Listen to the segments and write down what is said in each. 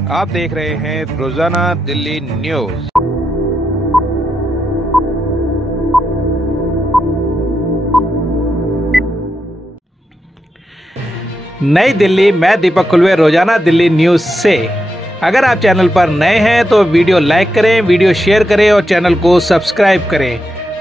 आप देख रहे हैं रोजाना दिल्ली न्यूज। नई दिल्ली, मैं दीपक खुलवे, रोजाना दिल्ली न्यूज से। अगर आप चैनल पर नए हैं तो वीडियो लाइक करें, वीडियो शेयर करें और चैनल को सब्सक्राइब करें।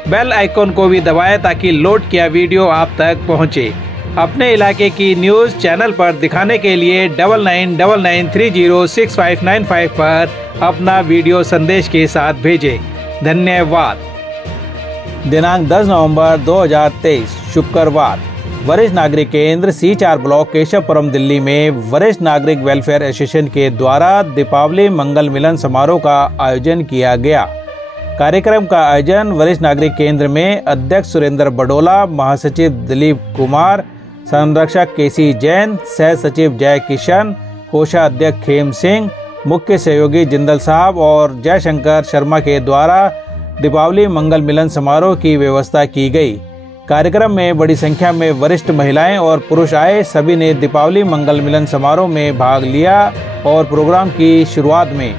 बेल आइकॉन को भी दबाएं ताकि लोड किया वीडियो आप तक पहुंचे। अपने इलाके की न्यूज़ चैनल पर दिखाने के लिए 9999306595 पर अपना वीडियो संदेश के साथ भेजें। धन्यवाद। दिनांक 10 नवंबर 2023 शुक्रवार, वरिष्ठ नागरिक केंद्र C4 ब्लॉक केशवपुरम दिल्ली में वरिष्ठ नागरिक वेलफेयर एसोसिएशन के द्वारा दीपावली मंगल मिलन समारोह का आयोजन किया गया। कार्यक्रम का आयोजन वरिष्ठ नागरिक केंद्र में अध्यक्ष सुरेंद्र बडोला, महासचिव दिलीप कुमार, संरक्षक KC जैन, सह सचिव जय किशन, कोषाध्यक्ष खेम सिंह, मुख्य सहयोगी जिंदल साहब और जयशंकर शर्मा के द्वारा दीपावली मंगल मिलन समारोह की व्यवस्था की गई। कार्यक्रम में बड़ी संख्या में वरिष्ठ महिलाएं और पुरुष आए। सभी ने दीपावली मंगल मिलन समारोह में भाग लिया और प्रोग्राम की शुरुआत में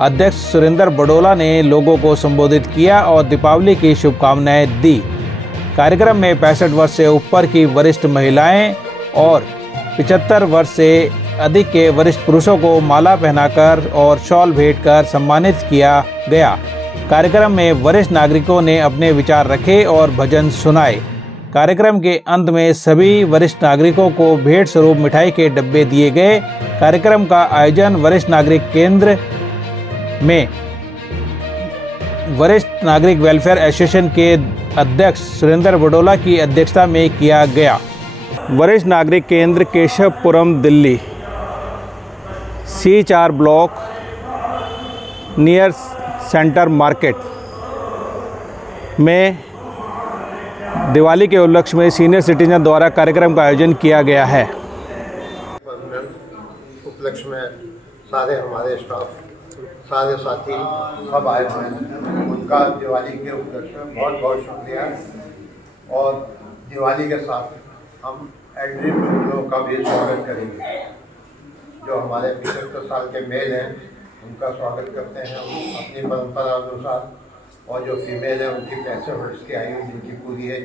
अध्यक्ष सुरेंद्र बडोला ने लोगों को संबोधित किया और दीपावली की शुभकामनाएं दी। कार्यक्रम में 65 वर्ष से ऊपर की वरिष्ठ महिलाएं और 75 वर्ष से अधिक के वरिष्ठ पुरुषों को माला पहनाकर और शॉल भेंट कर सम्मानित किया गया। कार्यक्रम में वरिष्ठ नागरिकों ने अपने विचार रखे और भजन सुनाए। कार्यक्रम के अंत में सभी वरिष्ठ नागरिकों को भेंट स्वरूप मिठाई के डब्बे दिए गए। कार्यक्रम का आयोजन वरिष्ठ नागरिक केंद्र में वरिष्ठ नागरिक वेलफेयर एसोसिएशन के अध्यक्ष सुरेंद्र बडोला की अध्यक्षता में किया गया। वरिष्ठ नागरिक केंद्र Keshavpuram Delhi, C4 block near centre market में दिवाली के उपलक्ष्य में सीनियर सिटीजन द्वारा कार्यक्रम का आयोजन किया गया है। उपलक्ष्य में सारे हमारे स्टाफ, सारे साथी सब आए हुए हैं। उनका दिवाली के उपलक्ष्य में बहुत बहुत शुक्रिया। और दिवाली के साथ हम एल्डरी लोगों का भी स्वागत करेंगे। जो हमारे 75 साल के मेल हैं उनका स्वागत करते हैं अपनी परंपरा अनुसार। और जो फीमेल है उनकी 65 वर्ष की आयु जिनकी पूरी है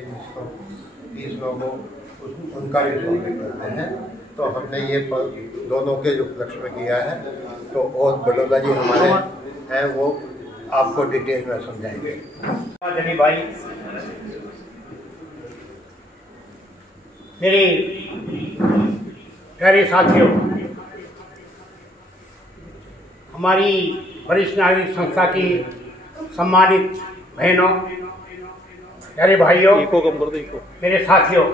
30 लोगों, उनका भी स्वागत करते हैं। तो हमने ये दोनों के जो उपलक्ष्य में किया है। तो और बडोला जी हमारे हैं, वो आपको डिटेल में समझाएंगे। जनी भाई, मेरे प्यारे साथियों, हमारी वरिष्ठ नागरिक संस्था की सम्मानित बहनों, प्यारे भाइयों, मेरे साथियों,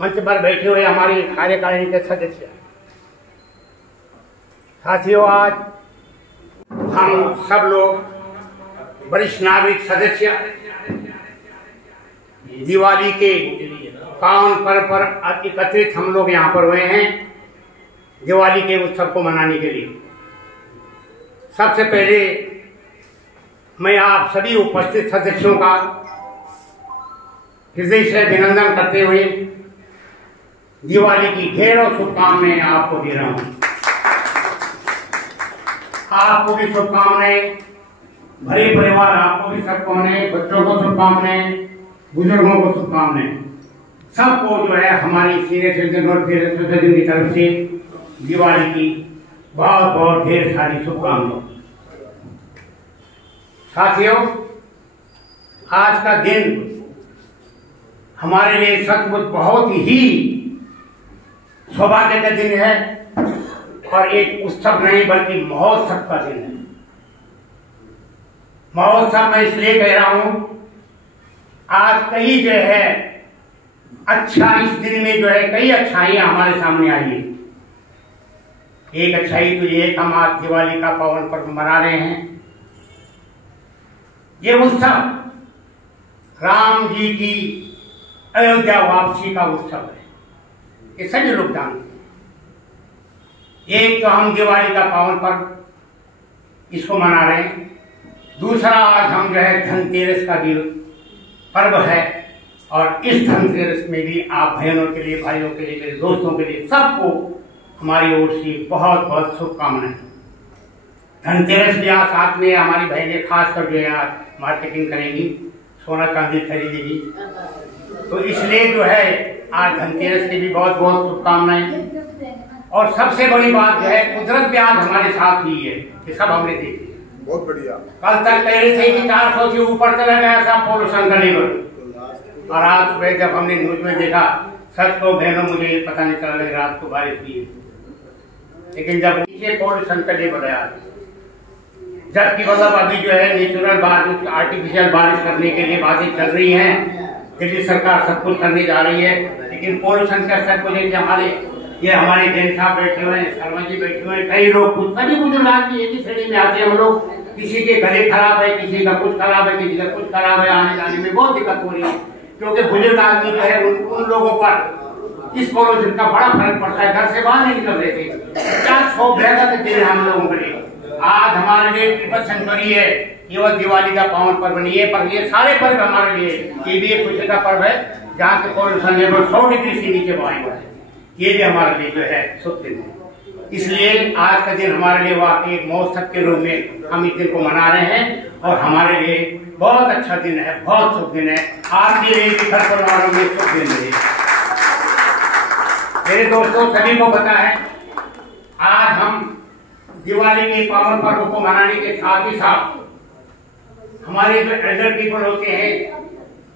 मंच पर बैठे हुए हमारी कार्यकारिणी के सदस्य साथियों, आज हम सब लोग वरिष्ठ नागरिक सदस्य दिवाली के पावन पर्व पर एकत्रित हम लोग यहाँ पर हुए हैं दिवाली के उत्सव को मनाने के लिए। सबसे पहले मैं आप सभी उपस्थित सदस्यों का हृदय से अभिनंदन करते हुए दिवाली की ढेरों शुभकामनाएं आपको दे रहा हूं। आपको भी शुभकामनाएं, भरे परिवार आपको भी शुभकामनाएं, बच्चों को शुभकामनाएं, बुजुर्गों को शुभकामनाएं। सबको जो है हमारी सीनियर सिटीजन और एसोसिएशन की तरफ से दिवाली की बहुत बहुत ढेर सारी शुभकामनाएं। साथियों, आज का दिन हमारे लिए सचमुच बहुत ही सौभाग्य का दिन है और एक उत्सव नहीं बल्कि महोत्सव का दिन है। महोत्सव मैं इसलिए कह रहा हूं, आज कई जो है अच्छा, इस दिन में जो है कई अच्छाइयां हमारे सामने आई है। एक अच्छाई तो ये, हम आज दिवाली का पावन पर्व मना रहे हैं। ये उत्सव राम जी की अयोध्या वापसी का उत्सव है, ये सभी लोग जानते हैं। एक तो हम दिवाली का पावन पर्व इसको मना रहे हैं, दूसरा आज हम जो है धनतेरस का भी पर्व है। और इस धनतेरस में भी आप बहनों के लिए, भाइयों के लिए, मेरे दोस्तों के लिए, सबको हमारी ओर से बहुत बहुत शुभकामनाएं। धनतेरस भी आज साथ में हमारी बहनें खास कर जो है आज मार्केटिंग करेंगी, सोना चांदी खरीदेगी, तो इसलिए जो है आज धनतेरस की भी बहुत बहुत शुभकामनाएं। और सबसे बड़ी बात जो है कुदरत भी आज हमारे साथ ही है, ये सब हमने देखी। बहुत बढ़िया। कल तक कह रहे थे कि 400 से ऊपर चला गया था पोल्यूशन का लेवल, और आज सुबह जब हमने न्यूज में देखा, सच को बहनों मुझे पता नहीं चला रात को बारिश हुई है, लेकिन जब नीचे पोल्यूशन का लेवल है जबकि मतलब अभी जो है नेचुरल बारिश आर्टिफिशियल बारिश करने के लिए बातें चल रही हैं, दिल्ली सरकार सब कुछ करने जा रही है, लेकिन पोल्यूशन का असर को लेकर हमारे जैन साहब बैठे हुए हैं, शर्मा जी बैठे हुए हैं, कई लोग सभी बुजुर्ग आदमी एक ही श्रेणी में आते हैं। हम लोग किसी के गले खराब है, किसी का कुछ खराब है, किसी का कुछ खराब है, आने जाने में बहुत दिक्कत हो रही है, क्योंकि बुजुर्ग आदमी जो है उन लोगों पर इस पोल्यूशन का बड़ा फर्क पड़ता है, घर से बाहर नहीं निकल रहे थे। क्या सौभाग्य का दिन है हम लोगों के लिए, आज हमारे लिए ट्रिपल सेंचुरी है, केवल दिवाली का पावन पर्व नहीं है, पर ये सारे पर्व हमारे लिए ये भी एक खुशी का पर्व है जहाँ के पोल्यूशन लेवल 100 डिग्री से नीचे पहुंचे हुए हैं। ये भी हमारे लिए जो है शुभ दिन है, इसलिए आज का दिन हमारे लिए वाकई एक महोत्सव के रूप में हम इस दिन को मना रहे हैं, और हमारे लिए बहुत अच्छा दिन है, बहुत शुभ दिन है। आपके लिए भी घर परिवारों में शुभ दिन है। मेरे दोस्तों सभी को पता है आज हम दिवाली के पावन पर्व को मनाने के साथ ही साथ हमारे जो एल्डर पीपल होते हैं,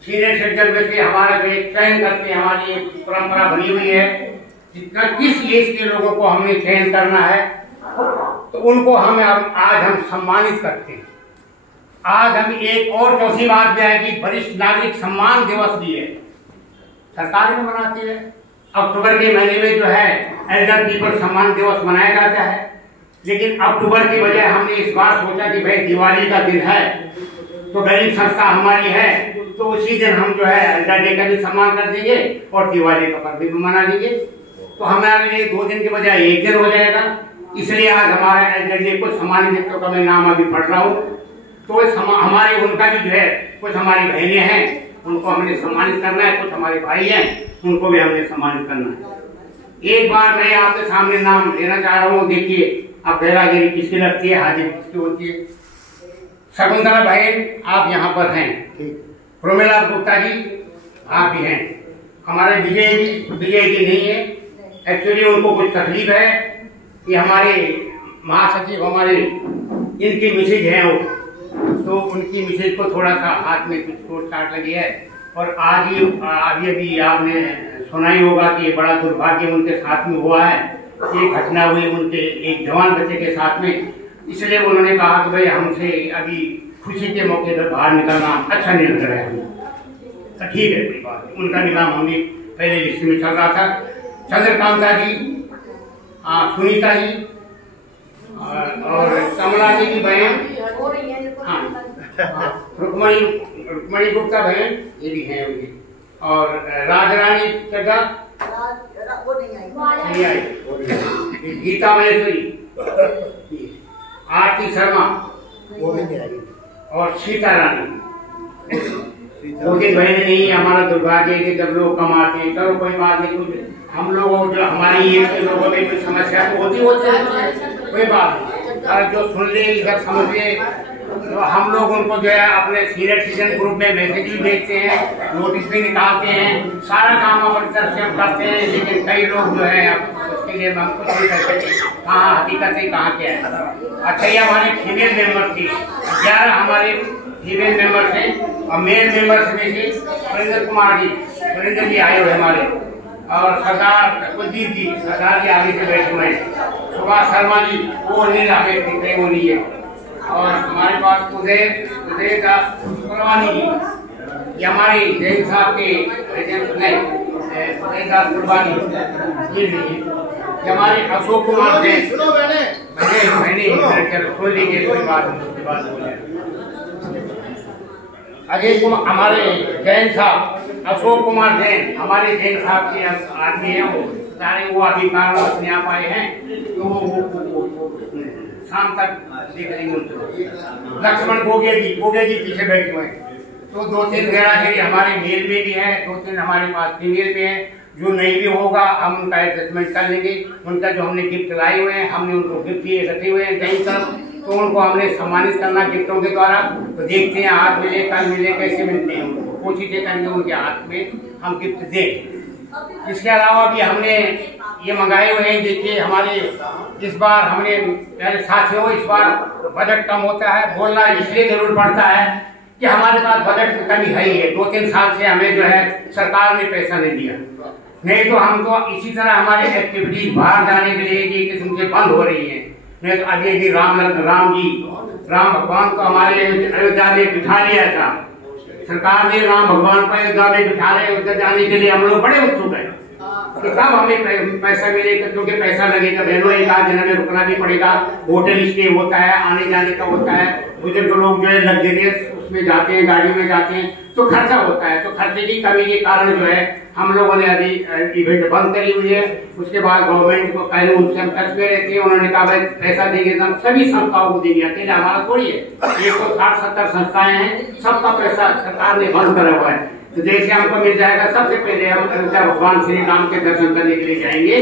सीनियर सिटीजन में से हमारा जो एक चयन करते हैं, हमारी एक परंपरा बनी हुई है, जितना किस एज के लोगों को हमने चयन करना है तो उनको आज हम सम्मानित करते हैं। आज हम एक और चौथी बात भी है कि वरिष्ठ नागरिक सम्मान दिवस भी है, सरकार में मनाती है। अक्टूबर के महीने में जो है एल्डर पीपल सम्मान दिवस मनाया जाता है, लेकिन अक्टूबर की बजाय हमने इस बार सोचा कि भाई दिवाली का दिन है तो गरीब संस्था हमारी है, तो उसी दिन हम जो है एल्डर डे का भी सम्मान कर देंगे और दिवाली का पर्व भी मना लेंगे, तो हमारे लिए 2 दिन के बजाय 1 दिन हो जाएगा। इसलिए आज हमारे एल्डर डे को सम्मानित व्यक्तियों का मैं नाम अभी पढ़ रहा हूँ, तो हमारे उनका भी जो है कुछ हमारी बहनें हैं उनको हमने सम्मानित करना है, कुछ हमारे भाई हैं उनको भी हमने सम्मानित करना है। एक बार मैं आपके सामने नाम लेना चाह रहा हूँ, देखिए अब बेरागिरी किसकी लगती है, हाजिरी किसकी होती है। शकुंतला बहन आप यहाँ पर हैं, प्रोमेला गुप्ता जी आप भी हैं, हमारे विजय जी नहीं है, एक्चुअली उनको कुछ तकलीफ है कि हमारे महासचिव हमारे इनकी मिसेज हैं वो, तो उनकी मिसेज को थोड़ा सा हाथ में कुछ चोट चाट लगी है, और आज अभी आपने सुना ही होगा कि बड़ा दुर्भाग्य उनके साथ में हुआ है, एक घटना हुई उनके एक जवान बच्चे के साथ में, इसलिए उन्होंने कहा कि भाई हमसे अभी खुशी के मौके पर बाहर निकलना अच्छा नहीं लग रहा है, तो ठीक है कोई बात नहीं। उनका भी नाम हमने पहले लिस्ट में चल रहा था, चंद्रकांता जी, सुनीता जी और कमला जी की बहन, रुक्मणी गुप्ता बहन ये भी है उनकी, और राजरानी चड्डा नहीं आई, गीता महेश्वरी, आरती शर्मा और सीता रानी, 2-3 बहनें नहीं। हमारा दुर्भाग्य है कि जब लोग कमाते हैं, चलो कोई बात नहीं, कुछ हम लोगों जो हमारी एज के लोगों में कोई समस्या तो होती है, कोई बात नहीं, और जो सुन ले इधर समझ ले, तो हम लोग उनको जो है अपने सीनियर सिटीजन ग्रुप में मैसेज भी भेजते हैं, नोटिस भी निकालते हैं, सारा काम अपनी तरफ से हम करते हैं, लेकिन कई लोग जो है उसके लिए हम कुछ नहीं कर सकते, कहाँ हकीकत है कहाँ क्या है। अच्छा ये हमारे फीमेल मेंबर थी, 11 हमारे फीमेल मेंबर थे, और मेल मेंबर्स में से सुरेंद्र कुमार जी आए हुए हमारे, और सरदार कुलदीप जी, सरदार जी आगे से बैठे हुए हैं, सुभाष शर्मा जी वो नहीं रहे दिख रहे वो नहीं है, और हमारे पास उदय दास कुलवानी जी, ये हमारे जैन साहब के उदय दास कुलवानी ये नहीं है, ये हमारे अशोक कुमार जैन सुन लीजिए कोई बात नहीं, उसके बाद बोले अजय कुमार हमारे जैन साहब, अशोक कुमार जैन हमारे जैन साहब के आदमी हैं, वो अभी कारणवश नहीं आ पाए हैं, तो वो शाम तक देख लेंगे उनको। लक्ष्मण गोगे जी पीछे बैठे हुए हैं, तो 2-3 गैरागिरी हमारे मेल में भी है, 2-3 हमारे पास फीमेल में है, जो नहीं भी होगा हम उनका एडजस्टमेंट कर लेंगे। उनका जो हमने गिफ्ट लाए हुए हैं, हमने उनको गिफ्ट दिए रखे हुए हैं कहीं तरफ, तो उनको हमने सम्मानित करना गिफ्टों के द्वारा। तो देखते हैं आज मिले कल मिले कैसे मिलते हैं, उनको कोशिशें करेंगे उनके हाथ में हम गिफ्ट दें। इसके अलावा भी हमने ये मंगाए हुए हैं। देखिए हमारे इस बार हमने मेरे साथियों, इस बार बजट कम होता है, बोलना इसलिए जरूर पड़ता है कि हमारे पास बजट की कमी है ही है। 2-3 साल से हमें जो है सरकार ने पैसा नहीं दिया, नहीं तो हम तो इसी तरह हमारे एक्टिविटीज बाहर जाने के लिए एक किस्म से बंद हो रही है। नहीं तो अभी भी राम भगवान को हमारे अयोध्या में बिठा लिया था, सरकार ने राम भगवान को अयोध्या में बिठा रहे। अयोध्या जाने के लिए हम लोग बड़े उत्सुक हैं कि कब हमें पैसा मिलेगा, क्योंकि पैसा लगेगा बहनों, एक आध दिन हमें रुकना भी पड़ेगा, होटल स्टे होता है, आने जाने का होता है, बुजुर्ग लोग जो है लग्जरियस उसमें जाते हैं, गाड़ी में जाते हैं, तो खर्चा होता है। तो खर्चे की कमी के कारण जो है हम लोगों ने अभी इवेंट बंद करी हुई है। उसके बाद गवर्नमेंट को पहले उनसे हम टच में रहते हैं, उन्होंने कहा भाई पैसा देंगे तो हम सभी संस्थाओं को देंगे, अकेले हमारा थोड़ी है। 160-70 संस्थाएं हैं, सबका पैसा सरकार ने बंद करा हुआ है। तो जैसे हमको मिल जाएगा, सबसे पहले हम अयोध्या भगवान श्री राम के दर्शन करने के लिए जाएंगे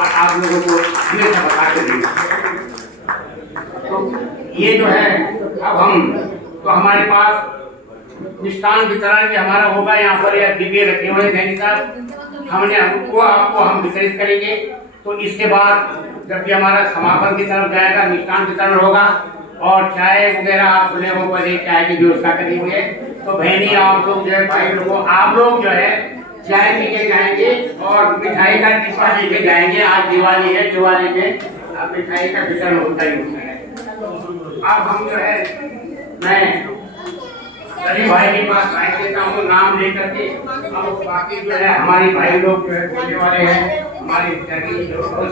और आप लोगों को हमेशा बता के देंगे। तो ये जो है अब हम तो हमारे पास मिष्ठान वितरण भी हमारा होगा। यहाँ पर यह डिब्बे रखे हुए हैं दैनिक साहब, हमने वो आपको हम वितरित करेंगे। तो इसके बाद जब भी हमारा समापन की तरफ जाएगा, मिष्ठान वितरण होगा और चाय वगैरह आप लोगों को चाय की व्यवस्था करी हुई है। तो बहनी आप लोग जो है, भाई लोगों आप लोग जो है चाय पी के जाएंगे और मिठाई का टिप्पा लेके जाएंगे। आज दिवाली है, दिवाली में मिठाई का वितरण होता ही होता है। अब हम जो है मैं सभी भाई के पास भाई देता हूँ नाम लेकर के। अब बाकी जो है हमारे भाई लोग जो है बोलने वाले हैं, हमारे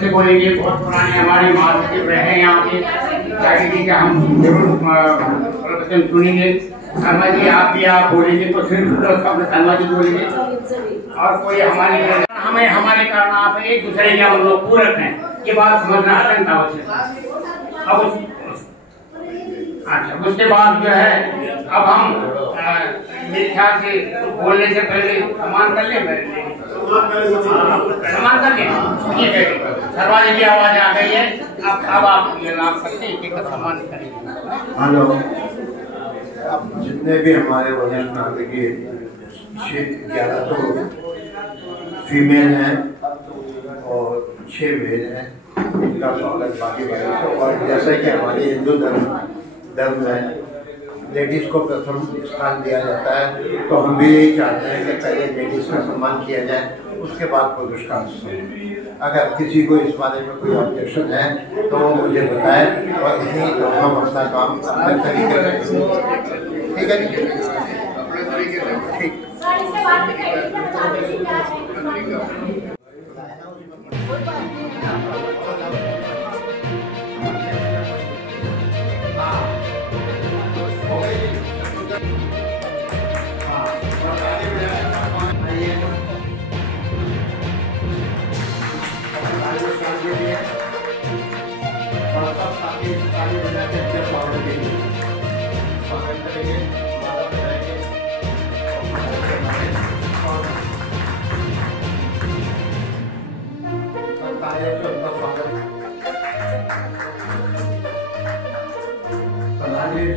से बोलेंगे, बहुत पुराने हमारे माता रहे यहाँ पे जागी जी का हम जरूर प्रवचन सुनेंगे। शर्मा जी आप भी आप बोलेंगे तो सिर्फ शर्मा जी बोलेंगे और कोई हमारे कारण आप एक दूसरे के हम लोग पूरक हैं, ये बात समझना अत्यंत आवश्यक है। अब अच्छा उसके बाद जो है अब हम मेरे ख्याल से बोलने से पहले सम्मान कर ले, सम्मान कर ले, ठीक है। शर्मा जी की आवाज आ गई है, अब आप ये नाम सकते हैं कि सम्मान करेंगे। हेलो, जितने भी हमारे वरिष्ठ नागरिक 11 तो फीमेल हैं और 6 मेल हैं, इनका स्वागत बाकी भाइयों को। और जैसा कि हमारे हिंदू धर्म में लेडीज को प्रथम स्थान दिया जाता है, तो हम भी यही चाहते हैं कि पहले लेडीज का सम्मान किया जाए, उसके बाद पुरुष का। अगर किसी को इस बारे में कोई ऑब्जेक्शन है तो वो मुझे बताए और नहीं तो हम अपना काम अपने तरीके से, ठीक है जी, अपने तरीके से, ठीक।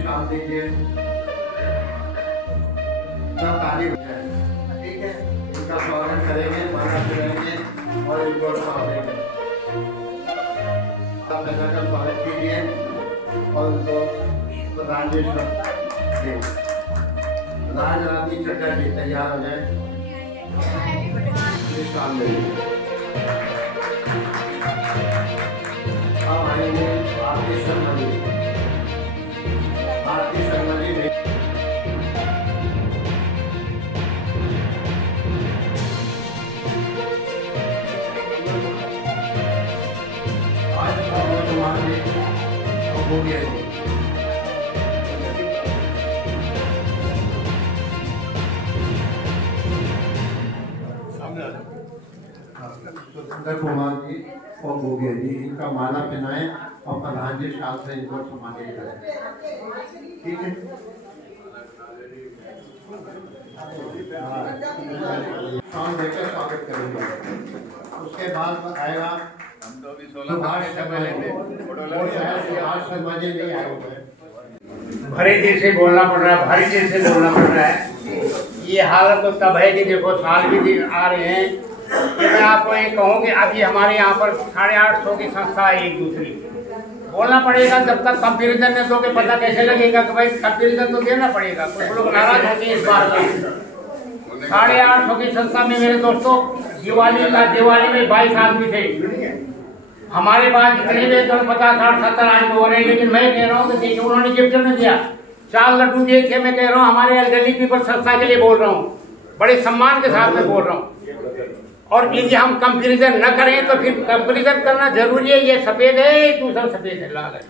शाम दीजिए, तारीफ है, ठीक है। इनका स्वागत करेंगे, माला करेंगे और इनको देंगे। आप का स्वागत कीजिए और उनको प्रधानजी राजरानी चटर्जी तैयार हो जाए, शाम में अब आएंगे भारतीय शर्मा जी। हो गया सुंदर कुमार जी और गोगिया जी, इनका माला पहनाएं और प्रधान जी शाल से इनको सम्मानित करें, ठीक है। देकर स्वागत करेंगे। उसके बाद आएगा सुभाष शर्मा जी नहीं आए हुए, भारी दिल से बोलना पड़ रहा है, भारी दिल से बोलना पड़ रहा है। ये हालत तो तब है कि देखो साल भी आ रहे हैं कि मैं आपको ये कहूँ कि अभी हमारे यहाँ पर 850 की संस्था है एक दूसरी। बोलना पड़ेगा, जब तक कंपेरिजन में दोगे पता कैसे लगेगा कि भाई कंपेरिजन तो देना पड़ेगा। कुछ लोग नाराज होते हैं इस बार का। 850 की संस्था में मेरे दोस्तों दिवाली में 22 आदमी थे। हमारे पास जितने भी 50, 60, 70 आदमी हो रहे हैं, लेकिन मैं कह रहा हूँ कि देखिए उन्होंने गिफ्ट नहीं दिया, 4 लड्डू दिए थे। मैं कह रहा हूँ हमारे एल्डरली पीपल संस्था के लिए बोल रहा हूँ, बड़े सम्मान के साथ में बोल रहा हूँ। और यदि हम कंपेरिजन न करें तो फिर कंपेरिजन करना जरूरी है। ये सफेद है, दूसरा सफेद है, लाल है,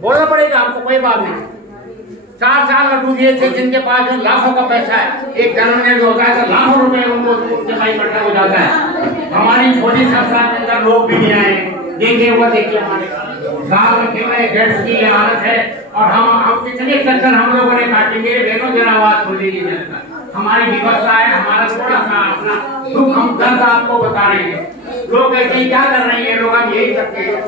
बोलना पड़ेगा आपको, कोई बात नहीं। 4 लड्डू दिए थे जिनके पास जो लाखों का पैसा है, एक जन्मदिन होता है तो लाखों रुपए उनको जमा इकट्ठा हो जाता है। हमारी छोटी संस्था के अंदर लोग भी नहीं आए। देखिए वो देखिए हमारे साल रखे हुए गेट्स की ये हालत है। और हम कितने चक्कर हम लोगों ने काटे। मेरे बहनों जरा आवाज खोल लीजिए जनता, हमारी व्यवस्था है, हमारा थोड़ा सा अपना दुख हम दर्द आपको बता रहे हैं। लोग कहते हैं क्या कर रहे हैं लोग, हम यही करते हैं।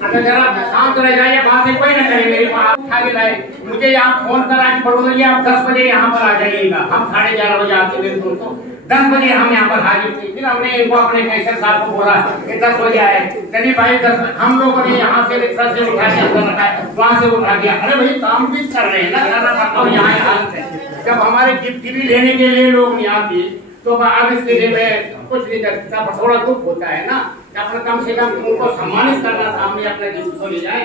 अगर जरा शांत रह जाइए, बात कोई ना करे। मेरे पास उठा के लाए, मुझे यहाँ फोन कराने पड़ोगे, आप 10 बजे यहाँ पर आ जाइएगा। हम 11:30 बजे आते हैं दोस्तों, 10 बजे हम यहाँ पर हाजिर थे। फिर हमने इनको अपने कैसर साहब को बोला कि 10 बजे आए। चलिए भाई 10, हम लोगों ने यहाँ से रिक्शा से उठा के अंदर रखा है, वहाँ से उठा दिया। अरे भाई काम भी कर रहे हैं ना, करना पड़ता है। यहाँ हालत है, जब हमारे गिफ्ट भी लेने के लिए लोग नहीं आते तो अब इसके लिए मैं कुछ नहीं कर सकता। थोड़ा दुख होता है ना, अपना कम से कम उनको सम्मानित करना था। हमने अपने गिफ्ट को ले जाए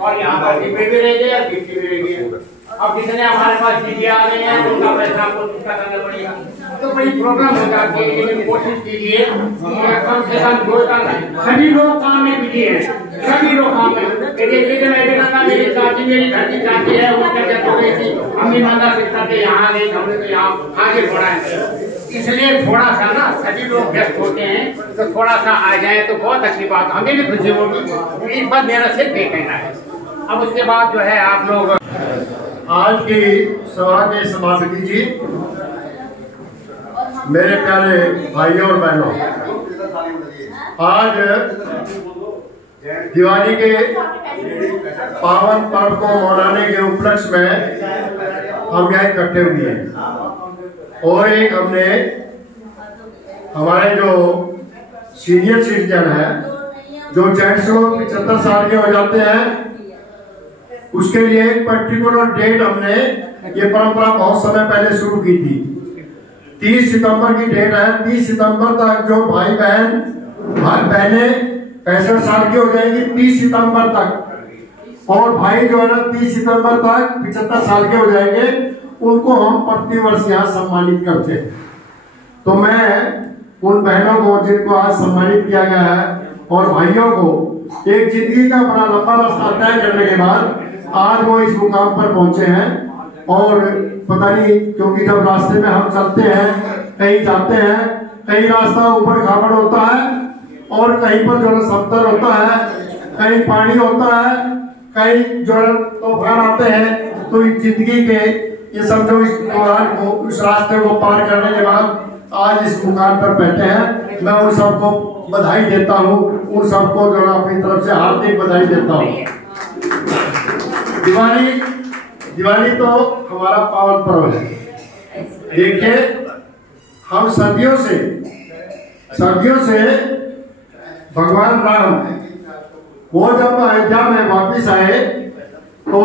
और यहाँ पर डिब्बे भी रह गए और गिफ्ट भी रह गए। अब जितने हमारे पास चीजें आ गई हैं उनका पैसा हमको चुकता करना पड़ेगा, तो बड़ी प्रॉब्लम हो जाती है। लेकिन कोशिश कीजिए कम से कम 2 सभी लोग काम में बिजी है, सभी लोग काम में। मेरी चाची, मेरी घर की चाची है, उसका डेथ हो गई थी, हमने माता पिता के यहाँ गए, हमने तो यहाँ आगे बढ़ा है। इसलिए थोड़ा सा ना सभी लोग व्यस्त होते हैं, तो थोड़ा सा आ जाए तो बहुत अच्छी बात, हमें भी खुशी होगी। इस बात मेरा सिर्फ ये कहना है। अब उसके बाद जो है आप लोग आज की सभा के सभापति जी, मेरे प्यारे भाइयों और बहनों, आज दिवाली के पावन पर्व को मनाने के उपलक्ष्य में हम यहाँ इकट्ठे हुए हैं। और एक हमने हमारे जो सीनियर सिटीजन है, जो जेंट्स लोग 75 साल के हो जाते हैं, उसके लिए एक पर्टिकुलर डेट हमने ये परंपरा बहुत समय पहले शुरू की थी। 30 सितंबर की डेट है। 30 सितंबर तक जो भाई बहनें 65 साल की हो जाएंगी 30 सितंबर तक, और भाई जो है ना 30 सितंबर तक 75 साल के हो जाएंगे, उनको हम प्रतिवर्ष यहाँ सम्मानित करते हैं। तो मैं उन बहनों को जिनको आज सम्मानित किया गया है और भाइयों को एक जिंदगी का बड़ा लंबा रास्ता तय करने के बाद आज वो इस मुकाम पर पहुंचे हैं। और पता नहीं, क्योंकि जब रास्ते में हम चलते हैं, कहीं जाते हैं, कहीं रास्ता ऊपर खाबड़ होता है और कहीं पर जो है समतल होता है, कहीं पानी होता है, कहीं जो है तूफान आते हैं। तो इस जिंदगी के ये सब जो इस दौरान को, इस रास्ते को पार करने के बाद आज इस मुकाम पर बैठे हैं, मैं उन सबको बधाई देता हूँ। उन सबको जो है अपनी तरफ से हार्दिक बधाई देता हूँ। दिवाली तो हमारा पावन पर्व है। देखिए, हम सदियों से भगवान राम वो जब अयोध्या में वापिस आए तो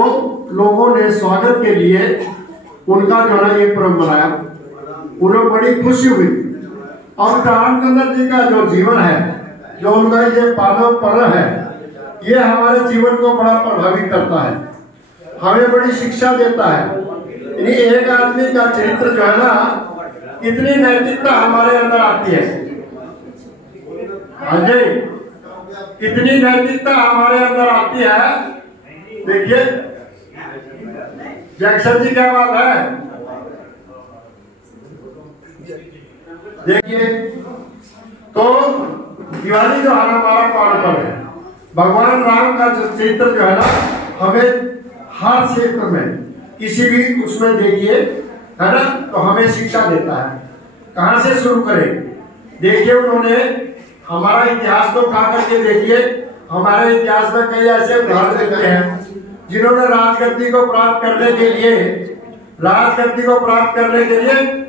लोगों ने स्वागत के लिए उनका जो है ये पर्व मनाया, उन्हें बड़ी खुशी हुई। और रामचंद्र जी का जो जीवन है, जो उनका ये पावन पर्व है, ये हमारे जीवन को बड़ा प्रभावित करता है, हमें बड़ी शिक्षा देता है। एक आदमी का चरित्र जो है ना, इतनी नैतिकता हमारे अंदर आती है। हाँ जी, इतनी नैतिकता हमारे अंदर आती है। देखिए जैक्सन जी क्या बात है, देखिए तो दिवाली जो है हमारा पावन पर्व है। भगवान राम का चरित्र जो है ना, हमें हर क्षेत्र में किसी भी उसमें देखिए है ना, तो हमें शिक्षा देता है। कहां से शुरू करें? देखिए उन्होंने हमारा इतिहास को उठा करके देखिए, हमारे इतिहास में कई ऐसे उदाहरण देते हैं जिन्होंने राजगद्दी को प्राप्त करने के लिए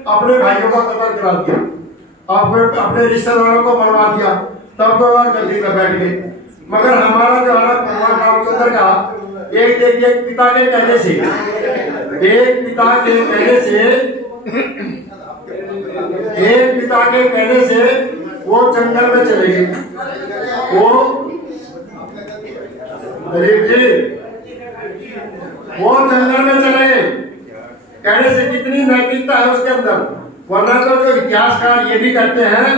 अपने भाइयों का कत्ल करा दिया, अपने रिश्तेदारों को मरवा दिया, तब वो गद्दी में बैठ गए। मगर हमारा जो है भगवान रामचंद्र का एक देखिए पिता के कहने से वो जंगल में चले गए। वो जंगल में चले गए, कहने से कितनी नैतिकता है उसके अंदर। वरना तो जो इतिहासकार ये भी कहते हैं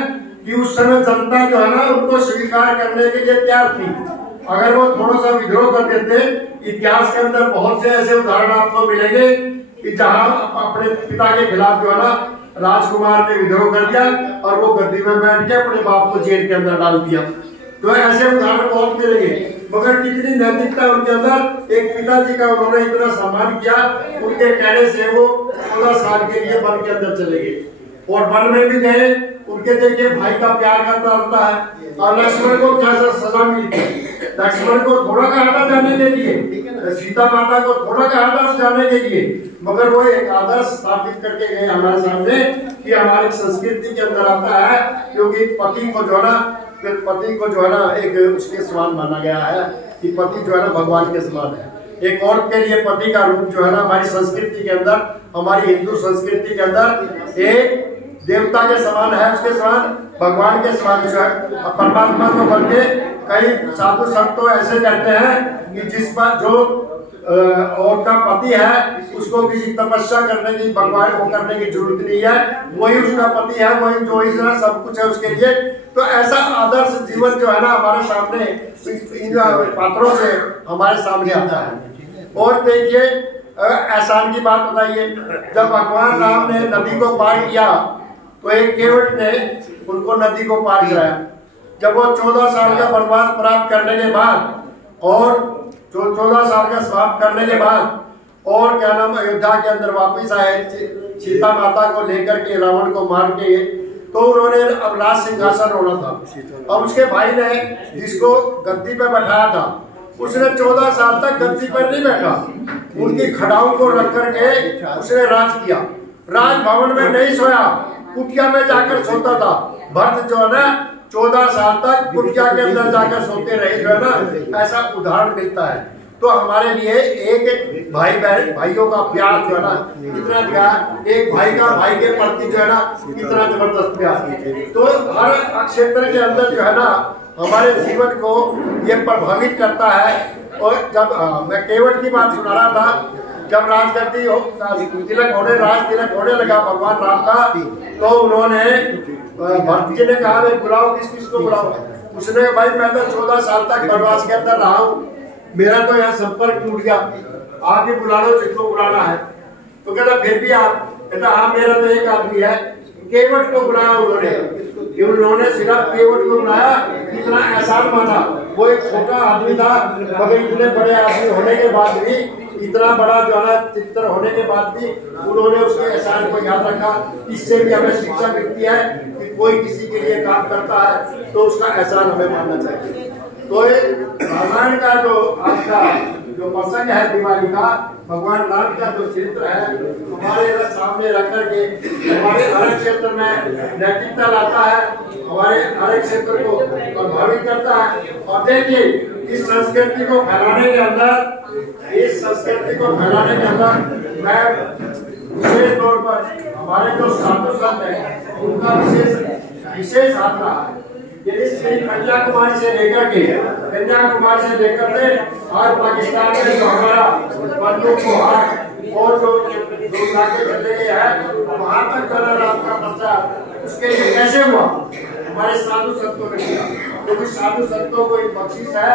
कि उस समय जनता जो है ना उनको स्वीकार करने के लिए तैयार थी। अगर वो थोड़ा सा विद्रोह कर देते, इतिहास के अंदर बहुत से ऐसे उदाहरण आपको मिलेंगे कि जहां अपने पिता के खिलाफ जो है ना राजकुमार ने विद्रोह कर दिया और वो गद्दी में बैठ के अपने बाप को जेल के अंदर डाल दिया। तो ऐसे उदाहरण बहुत मिलेंगे। मगर कितनी नैतिकता उनके अंदर, एक पिताजी का उन्होंने इतना सम्मान किया, उनके कहने से वो 14 साल के लिए वन के अंदर चले गए और वन में भी गए। उनके देखिए भाई का प्यार करता रहता है। और लक्ष्मण को क्या सजा मिली थी? लक्ष्मण को थोड़ा कहा था जाने के लिए, सीता माता को थोड़ा कहा था जाने के लिए, मगर वो एक आदर्श स्थापित करके गए हमारे सामने कि हमारी संस्कृति के अंदर आता है, क्योंकि पति को जो है ना एक उसके समान माना गया है कि पति जो है ना भगवान के समान है। एक औरत के लिए पति का रूप जो है ना हमारी संस्कृति के अंदर, हमारी हिंदू संस्कृति के अंदर एक देवता के समान है, उसके समान भगवान के समान है। परमात्मा को बल्कि कई साधु संत तो ऐसे कहते हैं कि जिस पर जो औरत का पति है उसको किसी तपस्या करने की, भगवान को करने की जरूरत नहीं है, वही उसका पति है, वही जो इतना सब कुछ है उसके लिए। तो ऐसा आदर्श जीवन जो है ना हमारे सामने इन पात्रों से हमारे सामने आता है। और देखिए एहसान की बात बताइए, जब भगवान राम ने नदी को पार किया तो एक केवट ने उनको नदी को पार कराया। जब वो 14 साल का वनवास प्राप्त करने के बाद और 14 साल का समाप्त करने के बाद और क्या नाम अयोध्या के अंदर वापिस आए, सीता माता को लेकर के रावण को मार के, तो उन्होंने अब राज सिंहासन होना था। अब उसके भाई ने जिसको गद्दी पे बैठाया था उसने 14 साल तक गद्दी पर नहीं बैठा, उनकी खड़ाओं को रख करके उसने राज किया। राजभवन में नहीं सोया, कुटिया में जाकर सोता था। भरत जो है ना 14 साल तक कुटिया के अंदर जाकर सोते रहे, जो है ना ऐसा उदाहरण मिलता है। तो हमारे लिए एक भाई बहन भाइयों का प्यार जो है ना कितना प्यार, एक भाई का भाई के प्रति जो है ना कितना जबरदस्त प्यार। तो हर क्षेत्र के अंदर जो है ना हमारे जीवन को ये प्रभावित करता है। और जब मैं केवट की बात सुना रहा था, जब राजगद्दी राज तिलक होने लगा भगवान राम का, तो उन्होंने भरत जी ने कहा बुलाओ, किस किस को बुलाओ। उसने भाई मैं तो 14 साल तक वनवास के अंदर रहा हूँ, मेरा तो यहाँ संपर्क टूट गया, आगे बुला लो जिसको बुलाना है। तो कहता फिर भी आप, कहता हाँ मेरा तो एक आदमी है। केवट को बुलाया उन्होंने सिर्फ केवट को बुलाया, इतना एहसान माना। वो एक छोटा आदमी था, मगर इतने बड़े आदमी होने के बाद भी, इतना बड़ा जो है चित्र होने के बाद भी उन्होंने उसके एहसान को याद रखा। इससे भी हमें शिक्षा मिलती है कि कोई किसी के लिए काम करता है तो उसका एहसान हमें मानना चाहिए। तो रामायण का जो आपका जो प्रसंग है दिवाली का, भगवान राम का जो चित्र है हमारे सामने रख करके हमारे हर क्षेत्र में नैतिकता लाता है, हमारे हर क्षेत्र को प्रभावित करता है। और देखिए इस संस्कृति को फैलाने के अंदर मैं विशेष तौर पर हमारे जो साधु संत है उनका विशेष हाथ रहा है। श्री कन्याकुमारी से लेकर के आज पाकिस्तान में जो हमारा बंदूक को हाथ और जो चले गए हैं वहां तक चला आपका प्रचार, उसके लिए कैसे हुआ? हमारे साधु संतों ने किया। क्योंकि साधु संतों को एक बख्शीश है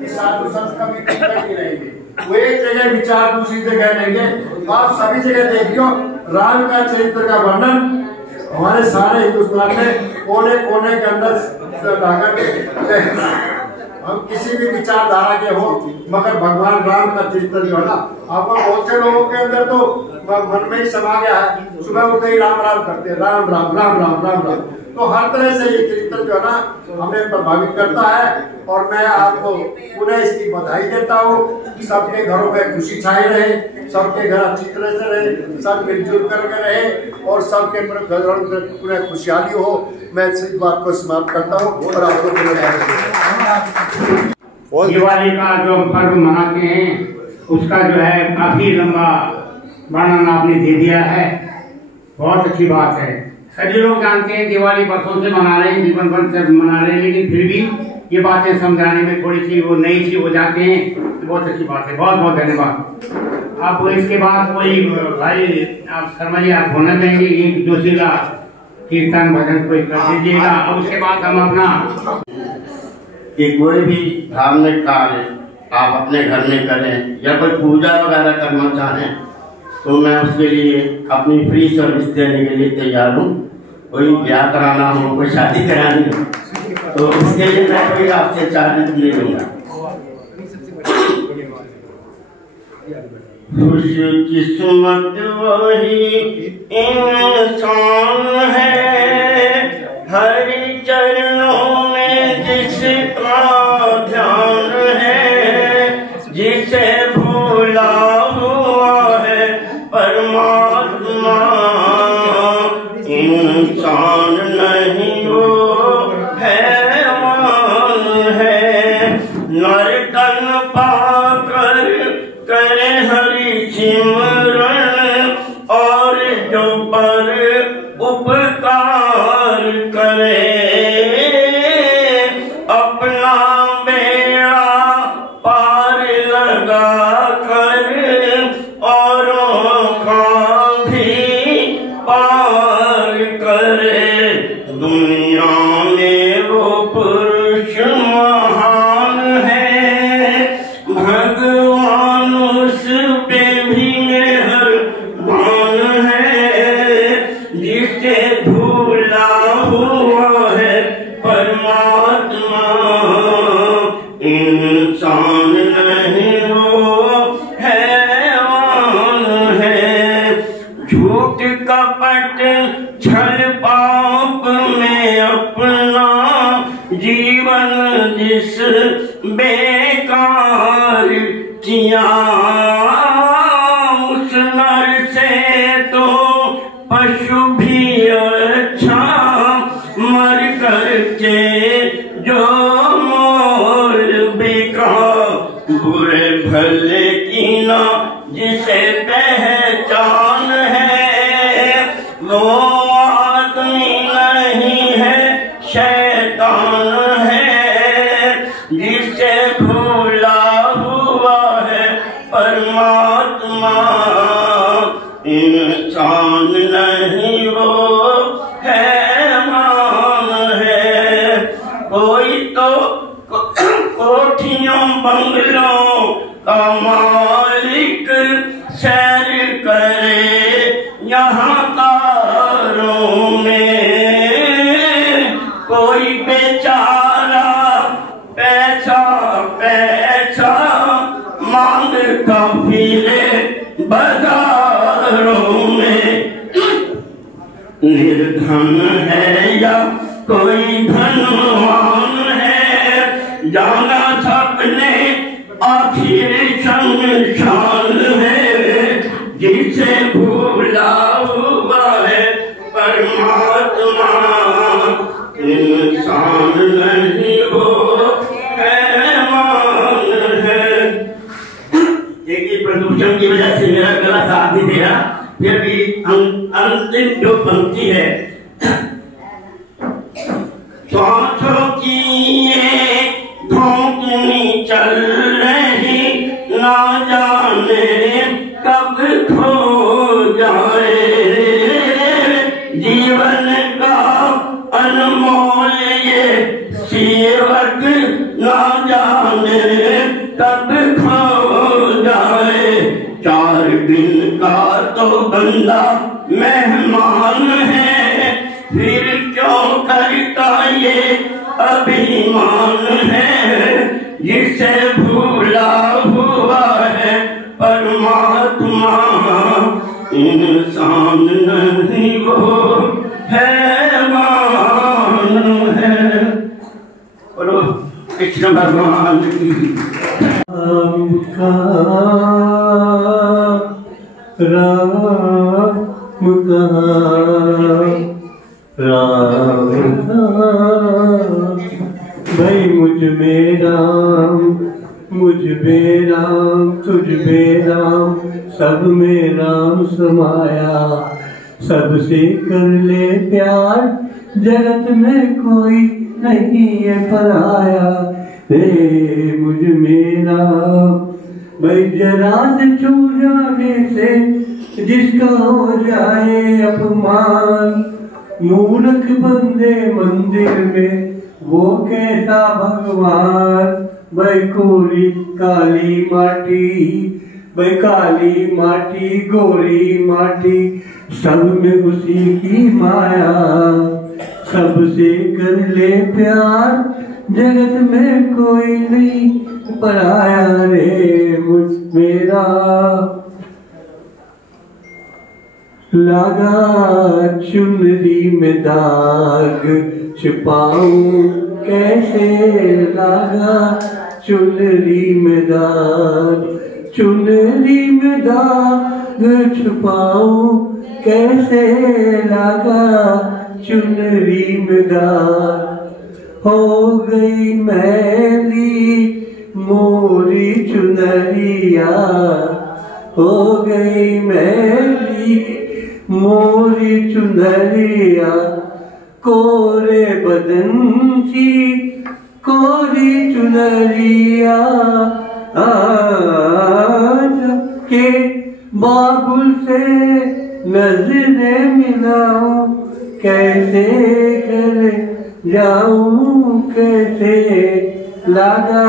कि साधु संत कभी नहीं रहेंगे, वो एक जगह विचार दूसरी जगह लेंगे। आप सभी जगह देखियो राम का चरित्र का वर्णन हमारे सारे हिंदुस्तान में कोने कोने के अंदर हम किसी भी विचारधारा के हो, मगर भगवान राम का चरित्र जो है ना आपको बहुत से लोगों के अंदर तो मन में ही समा गया है। सुबह उठते ही राम राम करते हैं, राम राम राम राम राम राम। तो हर तरह से ये कीर्तन जो है ना हमें प्रभावित करता है। और मैं आपको पुनः इसकी बधाई देता हूँ। सबके घरों में खुशी छाई रहे, सबके घर अच्छी तरह से रहे, सब मिलजुल करके रहे और सबके घरों में पूरा खुशहाली हो। मैं इस बात को समाप्त करता हूँ और आपको दिवाली का जो पर्व मनाते हैं उसका जो है काफी लंबा वर्णन आपने दे दिया है, बहुत अच्छी बात है। सभी लोग जानते हैं दिवाली बरसों से मना रहे हैं, जीवन भर से मना रहे हैं, लेकिन फिर भी ये बातें समझाने में थोड़ी सी वो नई सी हो जाते हैं, तो बहुत अच्छी बात है। बहुत बहुत धन्यवाद। आप इसके बाद कोई भाई आप शर्मा जी आप होना चाहेंगे एक जोशीला कीर्तन भजन कोई कर दीजिएगा और उसके बाद हम अपना कि कोई भी धार्मिक कार्य आप अपने घर में करें या कोई पूजा वगैरह करना चाहें तो मैं उसके लिए अपनी फ्री सर्विस देने के लिए तैयार हूँ। कोई ब्याह कराना हो, कोई शादी करानी हो तो उसके लिए मैं कोई आपसे चार्ज ले लूँगा। खुशकिस्मत वही इंसान है हर चरणों में जिसका ध्यान है, जिसे भूला हुआ है परमात्मा इंसान नहीं वो हैवान है। नर्तन पाकर करे हरि सिमरन और जो पर उपकार करे अपना बेड़ा पार लगा कर औरों का भी पार करे। दुनिया में वो पुरुष महान है, भगवान उस पे भी मेहरबान है, जिसे भूला हुआ है परमात्मा इंसान नहीं वो हैवान है। झूठ कपट छल पाप में अपना जीवन जिस बेकार किया उस नर से तो पशु भी अच्छा मर करके जो मोल बिका। बुरे भले की ना जिसे पहचान है वो आदमी नहीं है शैतान है, जिसे भूला हुआ है परमात्मा इंसान नहीं वो हैवान है। कोई तो कोठियों बंगलों का मालिक सैर करे यहाँ कारों में, कोई बेचारा पैसा पैसा मांगता फिरे बाजारों में। निर्धन है या कोई धनवान है, जाना सबने आखिर शमशान है, जिसे भूला हुआ है परमात्मा इंसान नहीं वो हैवान है। देखिए प्रदूषण की वजह से मेरा गला साथ नहीं दे रहा, फिर भी अंतिम जो पंक्ति है सांसों की ये धोखनी चल रही ना जाने कब खो जाए, जीवन का अनमोल ये सेवक ना जाने कब खो जाए। 4 दिन का तो बंदा मेहमान है, फिर क्यों करता ये अभिमान है, जिसे भूला हुआ है परमात्मा कमाल की। राम का भाई मुझ में राम तुझ में राम, सब में राम समाया। सबसे कर ले प्यार, जगत में कोई नहीं है पराया। रे मुझ में राम, भाई जरा से छू जाने से जिसका हो जाए अपमान। मूर्ख बंदे मंदिर में वो कैसा भगवान। भाई कोरी काली माटी, भाई काली माटी गोरी माटी, सब में उसी की माया। सबसे कर ले प्यार, जगत में कोई नहीं पराया। रे मुझ मेरा लगा चुनरी में दाग, छुपाऊं कैसे। लगा चुनरी में दाग, चुनरी में दाग छुपाऊं कैसे। लगा चुनरी में दाग, हो गई मैली मोरी चुनरिया। हो गई मैली मोरी चुनरिया, कोरे बदन की कोरी चुनरिया। आज के बाबुल से नजरें मिलाऊं कैसे कर जाऊं कैसे। लगा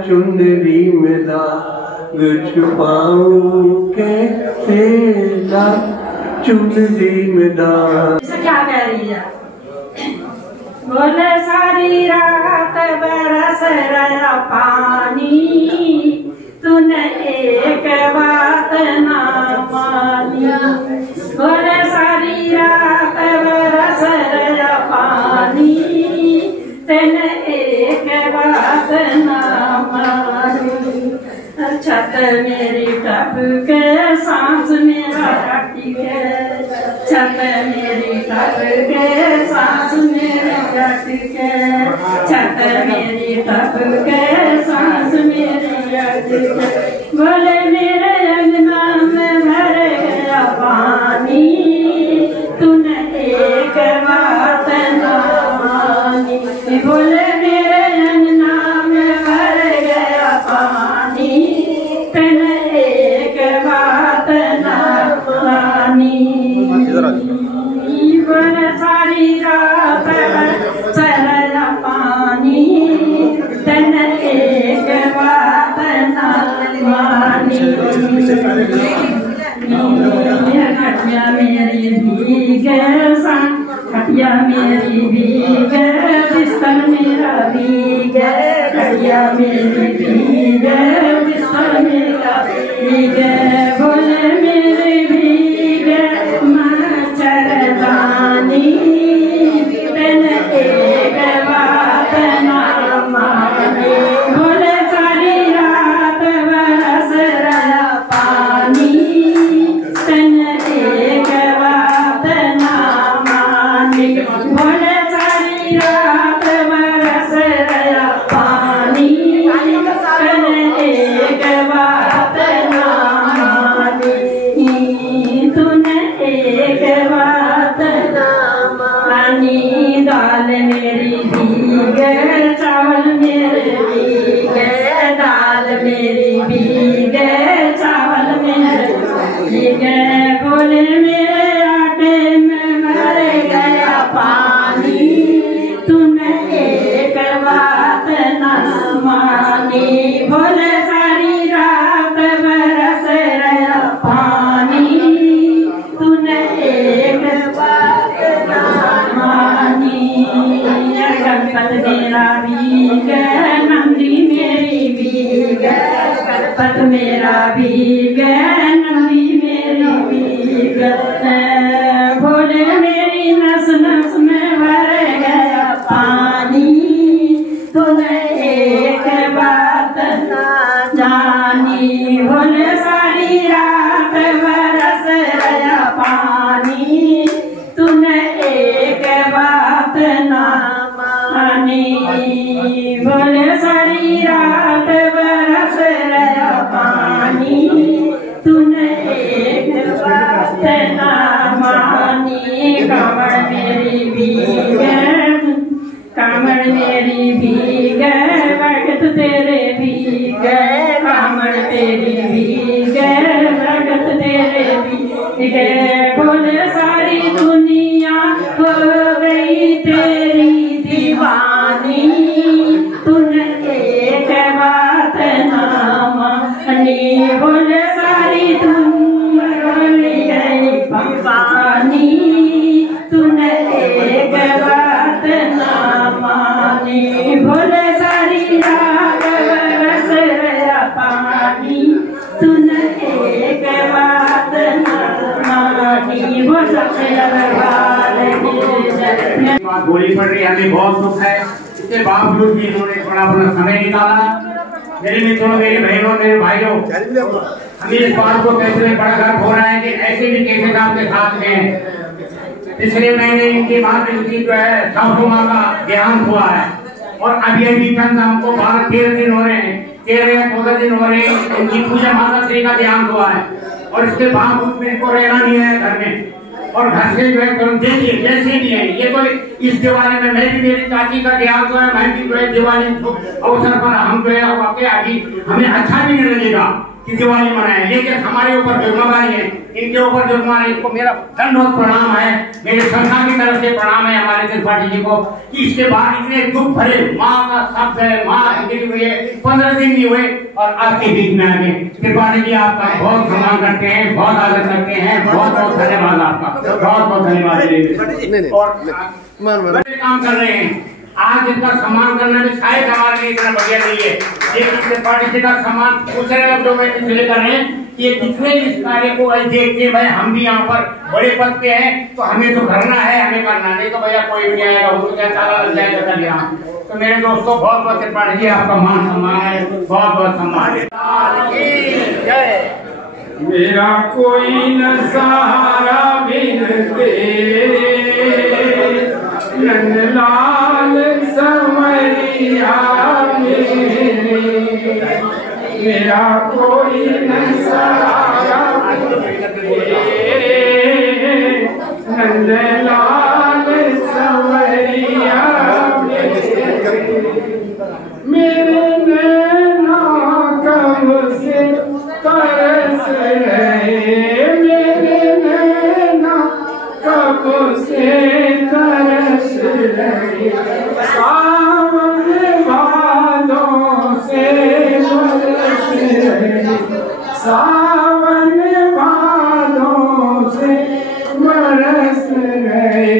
चुनरी में दाग छुपाऊं कैसे। चुनरी में दाग। क्या कह रही है? बोले सारी रात बरस रहा पानी, तूने एक बात ना मानी। बोले सारी रात बरस रहा पानी, तूने एक बात ना मानी। छत मेरी टप के सांस मेरा काटी के, छत मेरी टप के सांस मेरा काटी के। छत मेरी टप के सांस मेरी काटी के। बोले मेरे अंगना में भर गया पानी, तूने एक बात ना मानी। बोले मेरे अंगना में भर गया पानी, तूने एक बात ना मानी। बोले सारी रात सरला पानी, तूने एक बात ना मानी। खटिया मेरी भीगे खटिया मेरी भीगे, बिस्तर मेरा भीगे। खटिया मेरी भीगे, बिस्तर मेरा भीगे। बोले मेरे भीगे मच्छरदानी, तूने एक बात ना मानी। बोले सारी रात बरस रहा पानी, तूने एक बात ना मानी। बोले सारी रात बरस रहा पानी, तूने एक बात ना मानी। तूने एक बात ना मानी। दाल मेरी भीगे, चावल मेरे भीगे। दाल मेरी भीगे, चावल मेरे भीगे। बोले मेरे आटे में भर गया पानी, तूने एक बात ना मानी। बोले सारी रात बरस रहा पानी, तूने एक बात ना मानी। गणपत मेरा भीगे, नंदी मेरी भीगे। गणपत मेरा भीगे, नंदी मेरी भीगे। बोले मेरी नस नस में भर गया पानी, तूने एक घाट बरस रहा पानी, तूने एक बात ना मानी। कमर मेरी भीगे, कमर मेरी भीगे, भगत तेरे भीगे, कमर तेरी भीगे, भगत तेरे भीगे। बोले सारी दुनिया हो गई तेरी दीवानी, तूने एक बात ना मानी। बोले सारी दुनिया गई पानी, तूने एक बात ना मानी। बोले सारी रात बरस रहा पानी, तूने एक बात ना मानी। वो सबसे गोली पड़ रही, हमें बहुत दुख है। इसके बावजूद भी इन्होंने थोड़ा अपना समय निकाला। मेरे मित्रों, मेरे बहनों, मेरे भाइयों, हमें इस बात को कैसे बड़ा गर्व हो रहा है कि ऐसे भी केसेस आपके साथ में। पिछले महीने इनकी बात इनकी जो है सासू माँ का देहांत हुआ है, और अभी अभी चंद हमको 12-13 दिन हो रहे हैं, 13-14 दिन हो रहे हैं, इनकी पूजा माता श्री का देहांत हुआ है। और इसके बावजूद में इनको रहना नहीं है घर में, और घर से जो है देखिए जैसे भी है ये। तो इस दिवाली में मैं भी, मेरी चाची का देहांत हुआ है, मैं भी जो है दिवाली अवसर पर हम जो है अभी हमें अच्छा भी नहीं लगेगा कि दिवाली मनाए, लेकिन हमारे ऊपर जुर्माना है, इनके ऊपर जुर्माना। इनको मेरा दंडवत प्रणाम है, मेरे संस्था की तरफ से प्रणाम है हमारे त्रिपाठी जी को, कि इसके बाद इतने दुख भरे माँ का शब्द है, माँ गिरी हुई है, 15 दिन नहीं हुए और आपके बीच में आगे। त्रिपाठी जी आपका बहुत सम्मान करते हैं, बहुत आदर करते हैं, बहुत बहुत धन्यवाद आपका, बहुत बहुत धन्यवाद। और बड़े काम कर रहे हैं, आज इनका सम्मान करना भी शायद हमारे लिए इतना बढ़िया नहीं है, लेकिन त्रिपाठी जी का सम्मान दूसरे लफ्जों में इसलिए कर रहे हैं कि ये जितने इस कार्य को देखते भाई हम भी यहाँ पर बड़े पद पे हैं, तो हमें तो करना है, हमें करना नहीं तो भैया कोई भी आएगा, वो तो क्या ताला लग जाएगा कल यहाँ। तो मेरे दोस्तों, बहुत बहुत त्रिपाठी जी आपका मान सम्मान है, बहुत बहुत सम्मान है। मेरा कोई न सहारा बिन तेरे, नंदलाल संवरिया मेरे। मेरा कोई न सहारा बिन तेरे, नंदलाल संवरिया मेरे। मेरे नैना कब से तरस रहे, मेरे नैना कब से तरस रहे। सावन भादों से बरस रहे, सावन भादों से बरस रहे।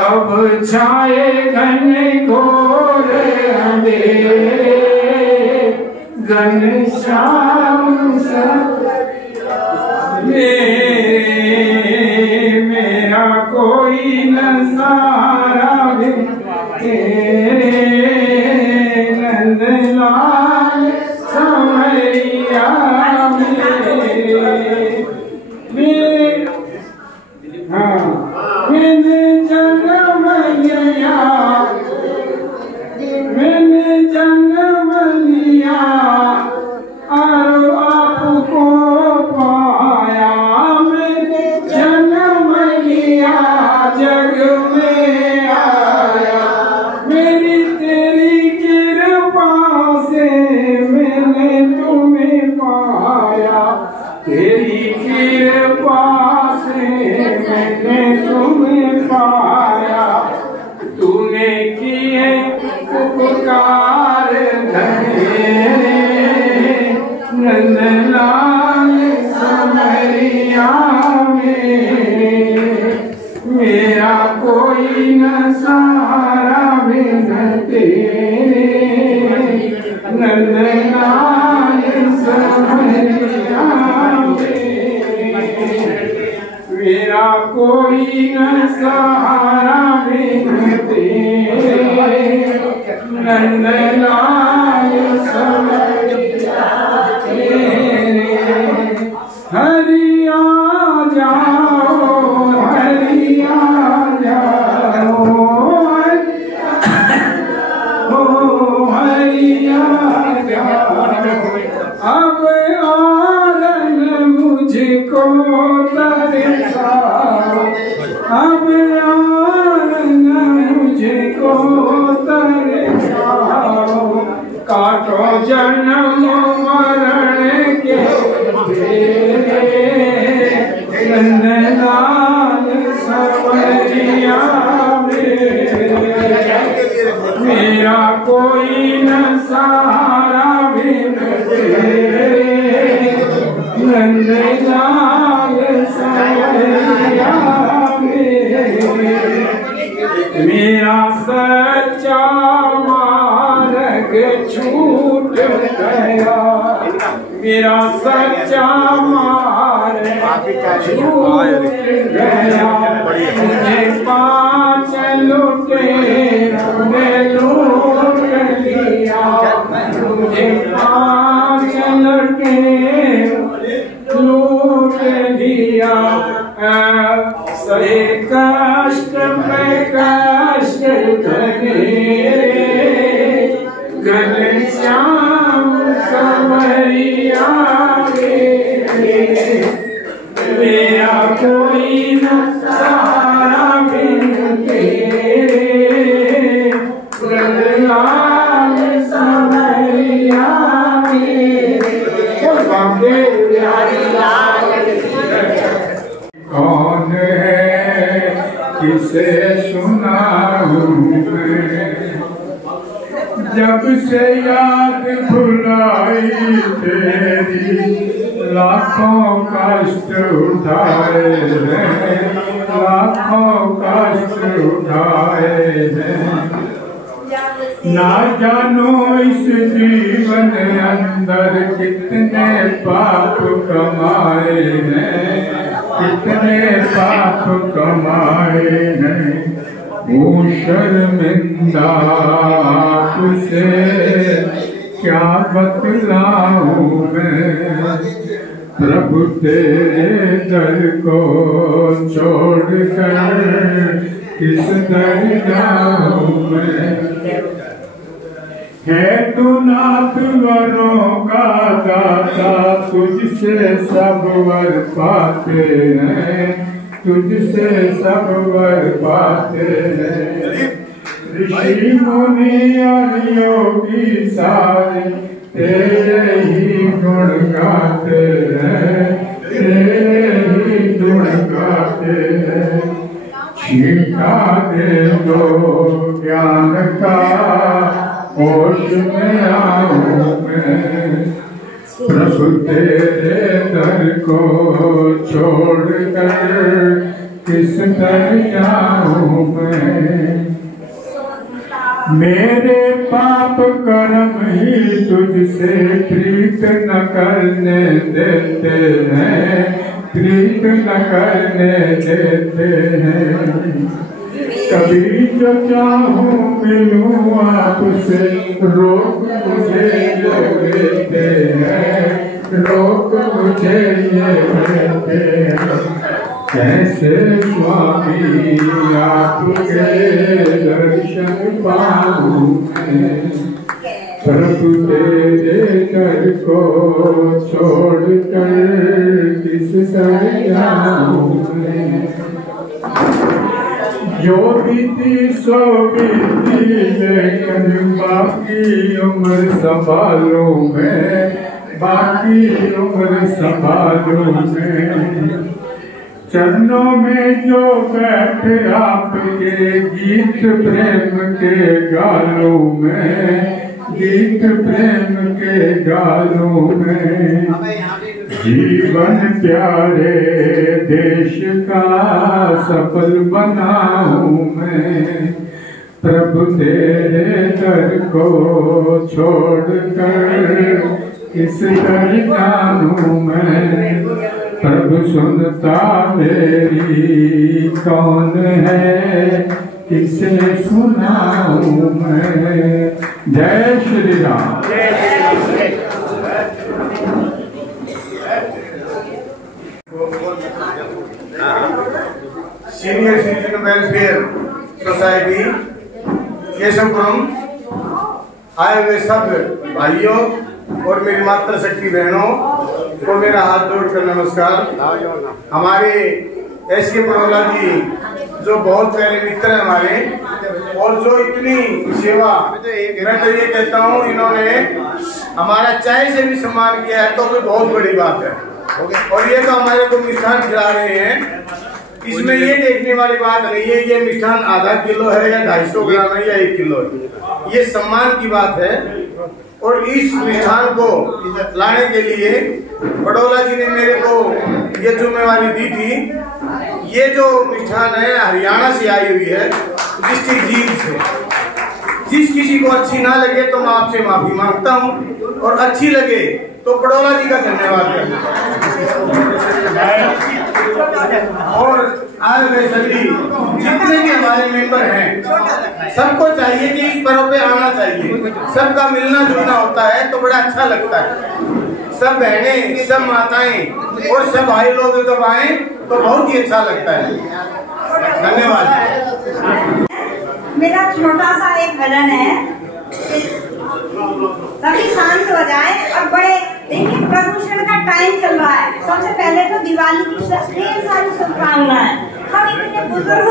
अब छाए घने घोर अंधेरे, घनश्याम मेरा कोई न सहारा बिन तेरे, नंदलाल संवरिया मेरे। मैंने जन्म लिया, मैंने जन्म लिया, और आपको पाया। मैंने जन्म लिया, जग में आया, मेरी तेरी कृपा से मैंने तुम्हें पाया। तेरी कृपा से मैंने तुम्हें पाया। तूने किए उपकार धन्य, नंदलाल संवरिया मेरे। मेरा कोई न सहारा बिन तेरे, नंदलाल संवरिया मेरे। मेरा कोई न सहारा बिन तेरे, नंदलाल संवरिया मेरे। हरि आ जाओ, हरि आ जाओ, हरि आ जन्म मरण के नंदलाल सवरिया मेरा कोई न सहारा बिन तेरे नंदलाल सवरिया मेरा सच्चा मार्ग छूट गया मेरा सच्चा मार्ग छूट गया मुझे पांच लुटेरों ने लूट लिया मुझे पांच लुटेरों लूट लिया सही कष्ट में कष्ट घनश्याम सवरिया मेरा कोई न सहारा बिन तेरे नंदलाल सवरिया कौन है किसे सुनाऊं मैं जब से याद भुलाई तेरी लाखों कष्ट उठाए हैं लाखों कष्ट उठाए हैं ना जानो इस जीवन अंदर कितने पाप कमाए हैं कितने पाप कमाए हैं वो शर्मिंदा आपसे क्या बतलाऊं मैं प्रभु तेरे दर को छोड़कर किस दर जाऊं मैं है तू नाथ वरों का दाता तुझसे सब वर पाते हैं तुझसे सब वर पाते हैं ऋषि मुनि और योगी सारे तेरे ही गुण गाते हैं तेरे ही गुण गाते हैं छिपा दे दो ज्ञान का होश में आऊं मैं प्रभु तेरे दर को छोड़कर किस दर जाऊं मैं मेरे पाप कर्म ही तुझसे प्रीत न करने देते हैं प्रीत न करने देते हैं कभी जो चाहूं मिलूं आपसे रोक मुझे ये देते हैं रोक मुझे ये देते हैं कैसे स्वामी आपके दर्शन पाऊं मैं प्रभु तेरे दर को छोड़कर किस दर जाऊं मैं जो बीती सो बीती लेकिन बाकी उम्र संभालूं मैं बाकी उम्र संभालूं मैं चरणों में जो बैठे आपके गीत प्रेम के गालों में गीत प्रेम के गालों में जीवन प्यारे देश का सफल बनाऊं मैं प्रभु तेरे दर को छोड़कर किस दर जाऊं मैं प्रभु सुनता मेरी कौन है किसे सुनाऊं मैं जय Shri Ram senior citizen welfare society Keshavpuram आए हुए सब भाइयों और मेरी मातृशक्ति बहनों को मेरा हाथ जोड़कर नमस्कार। हमारे एस के पड़ोला जी जो बहुत पहले मित्र हैं हमारे, और जो इतनी सेवा, मैं तो ये कहता हूँ इन्होंने हमारा चाय से भी सम्मान किया है तो भी बहुत बड़ी बात है। और ये तो हमारे को मिष्ठान खिला रहे हैं, इसमें ये देखने वाली बात नहीं है ये मिष्ठान आधा किलो है या 250 ग्राम है या 1 किलो है, ये सम्मान की बात है। और इस मिष्ठान को लाने के लिए बड़ौला जी ने मेरे को ये जिम्मेवारी दी थी। ये जो मिष्ठान है हरियाणा से आई हुई है, डिस्ट्रिक्ट जींद से। जिस किसी को अच्छी ना लगे तो मैं आपसे माफी मांगता हूँ, और अच्छी लगे तो बड़ौला जी का धन्यवाद करना। और आज वे सभी जितने भी हमारे मेंबर हैं सबको चाहिए कि इस पर्व पे आना चाहिए। सबका मिलना जुलना होता है तो बड़ा अच्छा लगता है। सब बहनें, सब माताएं और सब भाई लोग जब आए तो बहुत ही अच्छा लगता है। धन्यवाद। मेरा छोटा सा एक भजन है, सभी शांत हो जाए। और बड़े देखिए प्रदूषण का टाइम चल रहा है, सबसे पहले तो दिवाली की ढेर सारी शुभकामनाएं। हम इतने बुजुर्ग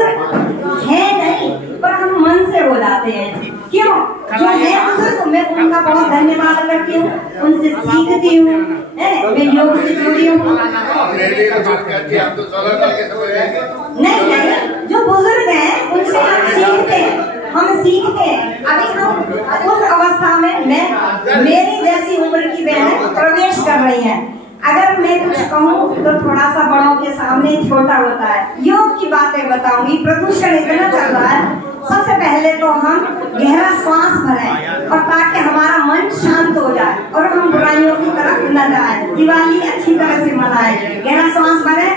हैं नहीं पर हम मन से हो जाते हैं, क्यों? जो है बुजुर्ग मैं उनका बहुत धन्यवाद करती हूँ, उनसे सीखती हूँ, मैं योग से जुड़ी हूँ। नहीं, जो बुजुर्ग हैं उनसे हम सीखते हैं, अभी हम उस अवस्था में मेरी जैसी उम्र की बहनें प्रवेश कर रही हैं। अगर मैं कुछ कहूँ तो थोड़ा सा बड़ों के सामने छोटा होता है। योग की बातें बताऊंगी। प्रदूषण इतना चल रहा है, सबसे पहले तो हम गहरा श्वास भरें और ताकि हमारा मन शांत हो जाए और हम बुराइयों की तरफ न जाए, दिवाली अच्छी तरह से मनाएं। गहरा श्वास भरें।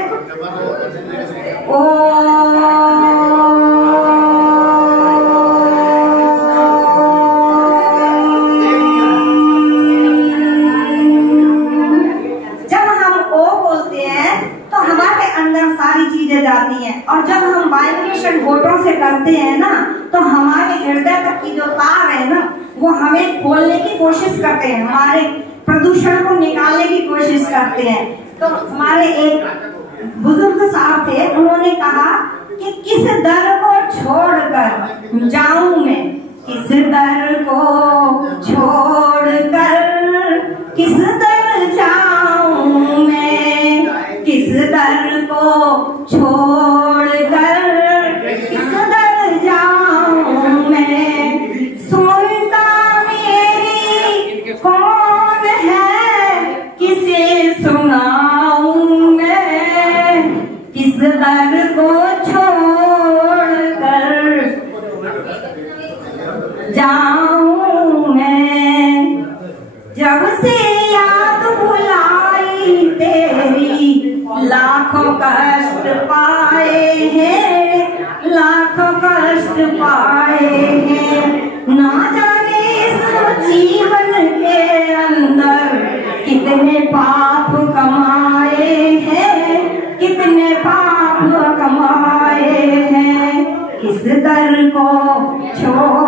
जाती हैं, और जब हम वाइब्रेशन होठों से करते हैं ना तो हमारे हृदय तक की जो तार है ना वो हमें खोलने की कोशिश करते हैं, हमारे प्रदूषण को निकालने की कोशिश करते हैं। तो हमारे एक बुजुर्ग साहब थे, उन्होंने कहा कि किस दर को छोड़कर जाऊं मैं, किस दर को छोड़कर किस दर जाऊं मैं, किस दर को छोड़कर किस दर जाऊं मैं, सुनता मेरी कौन है, किसे सुनाऊं मैं, किस दर को छोड़कर जाऊं मैं। जब से याद बुलाई तेरी लाखों कष्ट पाए हैं, लाखों कष्ट पाए हैं, ना जाने इस जीवन के अंदर कितने पाप कमाए हैं, कितने पाप कमाए हैं, किस दर को छोड़